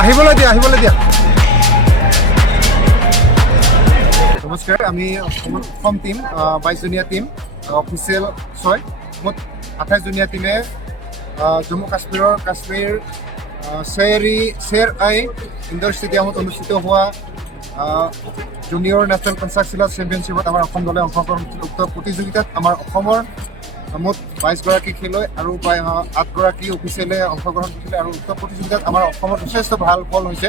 আহিবলৈ দিয়া নমস্কাৰ আমি অসম টিম 22জনীয়া টিম অফিচিয়েল 6 মুঠ 28জনীয়া টিমে জম্মু কাশ্মীৰ শ্বেৰ-ই ইনডোৰ ষ্টেডিয়ামত অনুষ্ঠিত হোৱা জুনিয়ৰ নেশ্যনেল কনষ্ট্ৰাকশ্যন চেম্পিয়নশ্বিপত আমাৰ অসম দলে অংশগ্ৰহণ কৰিছিল। উক্ত প্ৰতিযোগিতাত আমাৰ অসমৰ মুঠ 22গৰাকী খেলুৱৈ আৰু 8গৰাকী অফিচিয়েলে অংশগ্ৰহণ কৰিছিলে আৰু উক্ত প্ৰতিযোগিতাত আমাৰ অসমৰ যথেষ্ট ভাল ফল হৈছে।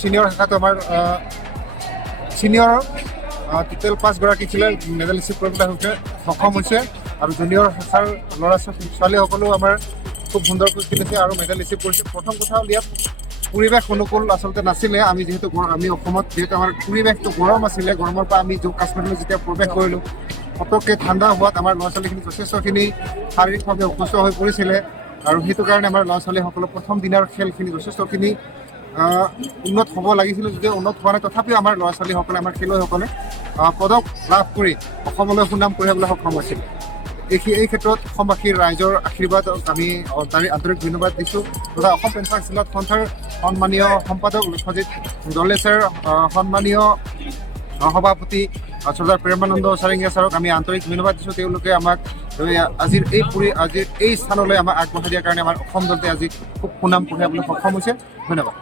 ছিনিয়ৰ শাখাতো আমাৰ ছিনিয়ৰ টোটেল 5গৰাকী খেলুৱৈ মেডেল ৰিচিভ কৰিবলৈ সক্ষম হৈছে আৰু জুনিয়ৰ শাখাৰ ল'ৰা ছোৱালীসকলেও আমাৰ খুব সুন্দৰকৈ খেলিছে আৰু মেডেল ৰিচিভ কৰিছে। প্ৰথম কথা হ'ল ইয়াত পৰিৱেশ অনুকূল আচলতে নাছিলে। আমি অসমত যিহেতু আমাৰ পৰিৱেশটো গৰম আছিলে, গৰমৰ পৰা আমি জম্মু কাশ্মীৰলৈ যেতিয়া প্ৰৱেশ কৰিলোঁ পটককৈ ঠাণ্ডা হোৱাত আমাৰ ল'ৰা ছোৱালীখিনি যথেষ্টখিনি শাৰীৰিকভাৱে অসুস্থ হৈ পৰিছিলে আৰু সেইটো কাৰণে আমাৰ ল'ৰা ছোৱালীসকলৰ প্ৰথম দিনাৰ খেলখিনি যথেষ্টখিনি উন্নত হ'ব লাগিছিল, যদিও উন্নত হোৱা নাই। তথাপিও আমাৰ ল'ৰা ছোৱালীসকলে আমাৰ খেলুৱৈসকলে পদক লাভ কৰি অসমলৈ সুনাম কঢ়িয়াবলৈ সক্ষম হৈছিল। এই ক্ষেত্ৰত অসমবাসীৰ ৰাইজৰ আশীৰ্বাদক আমি আন্তৰিক ধন্যবাদ দিছোঁ তথা অসম পেঞ্চাৰ জিলাত সন্থাৰ সন্মানীয় সম্পাদক লক্ষ্যজিৎ দলে ছাৰ, সন্মানীয় সভাপতি চৰ্দাৰ প্ৰেমানন্দ চাৰিঙীয়া ছাৰক আমি আন্তৰিক ধন্যবাদ দিছোঁ। তেওঁলোকে আমাক আজিৰ এই স্থানলৈ আমাক আগবঢ়াই দিয়াৰ কাৰণে আমাৰ অসম দলটোৱে আজি খুব সুনাম কঢ়িয়াবলৈ সক্ষম হৈছে। ধন্যবাদ।